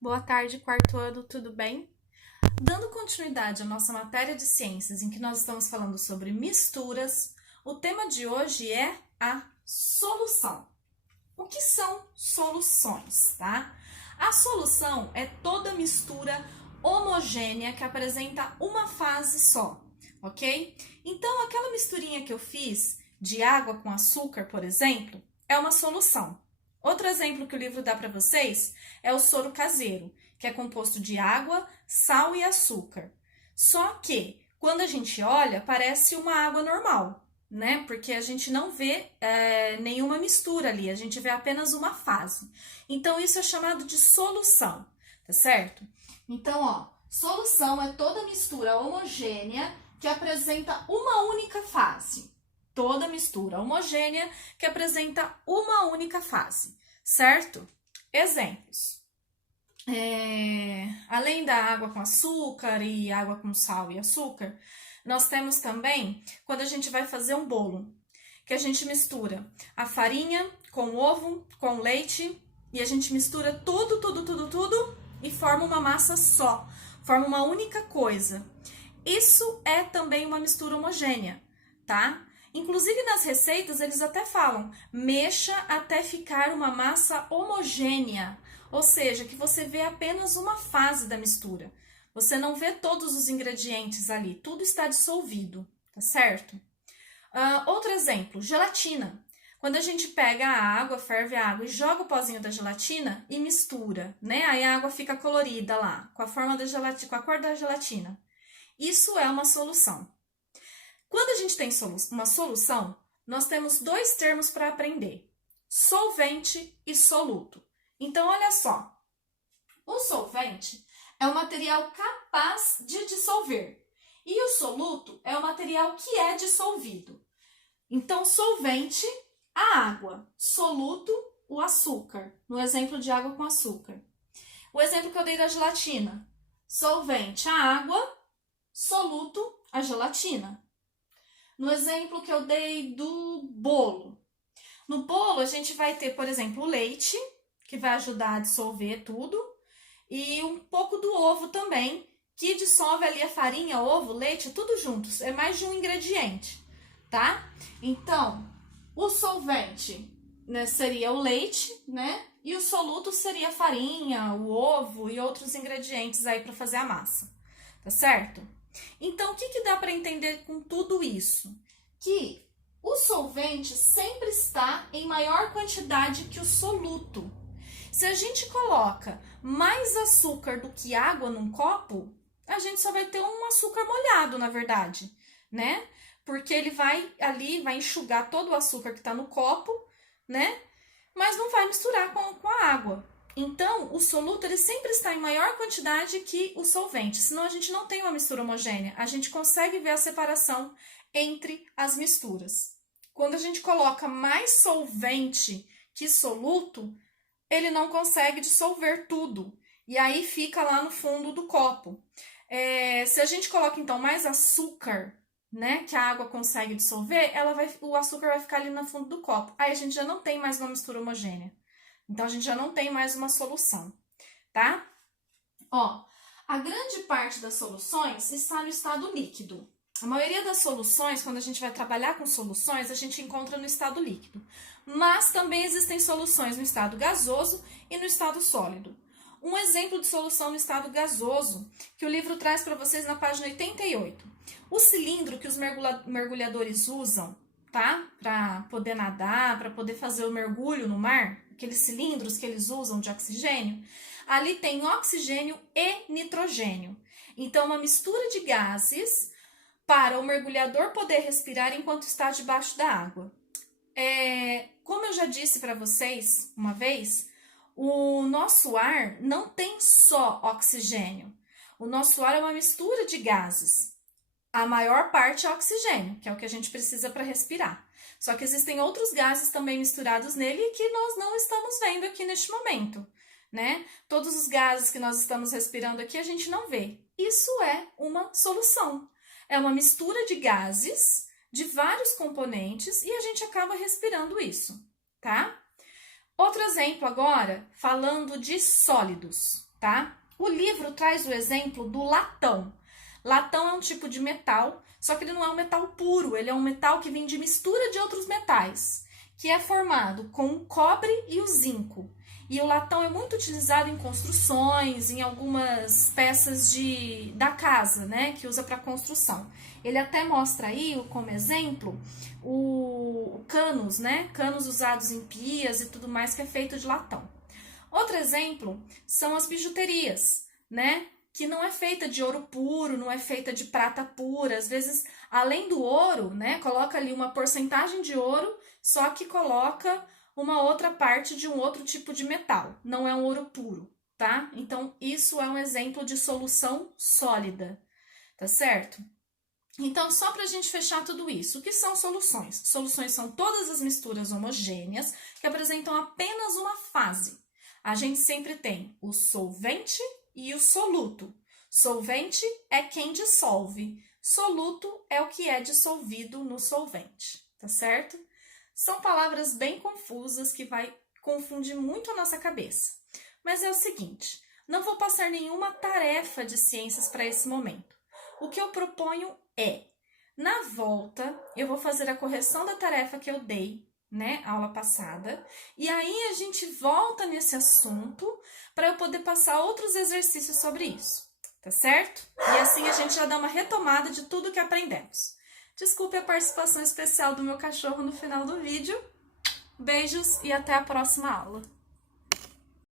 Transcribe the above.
Boa tarde, quarto ano, tudo bem? Dando continuidade à nossa matéria de ciências, em que nós estamos falando sobre misturas, o tema de hoje é a solução. O que são soluções, tá? A solução é toda mistura homogênea que apresenta uma fase só, ok? Então, aquela misturinha que eu fiz de água com açúcar, por exemplo, é uma solução. Outro exemplo que o livro dá para vocês é o soro caseiro, que é composto de água, sal e açúcar. Só que, quando a gente olha, parece uma água normal, né? Porque a gente não vê nenhuma mistura ali, a gente vê apenas uma fase. Então, isso é chamado de solução, tá certo? Então, ó, solução é toda mistura homogênea que apresenta uma única fase. Toda mistura homogênea que apresenta uma única fase, certo? Exemplos. Além da água com açúcar e água com sal e açúcar, nós temos também quando a gente vai fazer um bolo, que a gente mistura a farinha com ovo, com leite, e a gente mistura tudo e forma uma massa só, forma uma única coisa. Isso é também uma mistura homogênea, tá? Inclusive nas receitas eles até falam, mexa até ficar uma massa homogênea, ou seja, que você vê apenas uma fase da mistura. Você não vê todos os ingredientes ali, tudo está dissolvido, tá certo? Outro exemplo, gelatina. Quando a gente pega a água, ferve a água e joga o pozinho da gelatina e mistura, né? Aí a água fica colorida lá, com a forma da gelatina, com a cor da gelatina. Isso é uma solução. Quando a gente tem uma solução, nós temos dois termos para aprender: solvente e soluto. Então, olha só, o solvente é o material capaz de dissolver e o soluto é o material que é dissolvido. Então, solvente, a água, soluto, o açúcar, no exemplo de água com açúcar. O exemplo que eu dei da gelatina: solvente, a água, soluto, a gelatina. No exemplo que eu dei do bolo. No bolo, a gente vai ter, por exemplo, o leite, que vai ajudar a dissolver tudo, e um pouco do ovo também, que dissolve ali a farinha, ovo, leite, tudo juntos. É mais de um ingrediente, tá? Então, o solvente, né, seria o leite, né? E o soluto seria a farinha, o ovo e outros ingredientes aí para fazer a massa, tá certo? Então, o que dá para entender com tudo isso? Que o solvente sempre está em maior quantidade que o soluto. Se a gente coloca mais açúcar do que água num copo, a gente só vai ter um açúcar molhado, na verdade, né? Porque ele vai enxugar todo o açúcar que está no copo, né? Mas não vai misturar com a água. Então, o soluto ele sempre está em maior quantidade que o solvente, senão a gente não tem uma mistura homogênea. A gente consegue ver a separação entre as misturas. Quando a gente coloca mais solvente que soluto, ele não consegue dissolver tudo. E aí fica lá no fundo do copo. Se a gente coloca então mais açúcar, né, que a água consegue dissolver, o açúcar vai ficar ali no fundo do copo. Aí a gente já não tem mais uma mistura homogênea. Então, a gente já não tem mais uma solução, tá? Ó, a grande parte das soluções está no estado líquido. A maioria das soluções, quando a gente vai trabalhar com soluções, a gente encontra no estado líquido. Mas também existem soluções no estado gasoso e no estado sólido. Um exemplo de solução no estado gasoso, que o livro traz para vocês na página 88. O cilindro que os mergulhadores usam, tá? Para poder nadar, para poder fazer o mergulho no mar, aqueles cilindros que eles usam de oxigênio, ali tem oxigênio e nitrogênio. Então, uma mistura de gases para o mergulhador poder respirar enquanto está debaixo da água. Como eu já disse para vocês uma vez, o nosso ar não tem só oxigênio. O nosso ar é uma mistura de gases. A maior parte é oxigênio, que é o que a gente precisa para respirar. Só que existem outros gases também misturados nele que nós não estamos vendo aqui neste momento, né? Todos os gases que nós estamos respirando aqui a gente não vê. Isso é uma solução. É uma mistura de gases de vários componentes e a gente acaba respirando isso, tá? Outro exemplo agora, falando de sólidos. tá? O livro traz o exemplo do latão. Latão é um tipo de metal, só que ele não é um metal puro, ele é um metal que vem de mistura de outros metais, que é formado com o cobre e o zinco. E o latão é muito utilizado em construções, em algumas peças da casa, né, que usa para construção. Ele até mostra aí, como exemplo, o canos, né, canos usados em pias e tudo mais que é feito de latão. Outro exemplo são as bijuterias, né, que não é feita de ouro puro, não é feita de prata pura. Às vezes, além do ouro, né, coloca ali uma porcentagem de ouro, só que coloca uma outra parte de um outro tipo de metal. Não é um ouro puro, tá? Então, isso é um exemplo de solução sólida, tá certo? Então, só para a gente fechar tudo isso, o que são soluções? Soluções são todas as misturas homogêneas que apresentam apenas uma fase. A gente sempre tem o solvente e o soluto. Solvente é quem dissolve, soluto é o que é dissolvido no solvente, tá certo? São palavras bem confusas que vai confundir muito a nossa cabeça. Mas é o seguinte, não vou passar nenhuma tarefa de ciências para esse momento. O que eu proponho é, na volta, eu vou fazer a correção da tarefa que eu dei, né, aula passada, e aí a gente volta nesse assunto para eu poder passar outros exercícios sobre isso, tá certo? E assim a gente já dá uma retomada de tudo que aprendemos. Desculpe a participação especial do meu cachorro no final do vídeo. Beijos e até a próxima aula.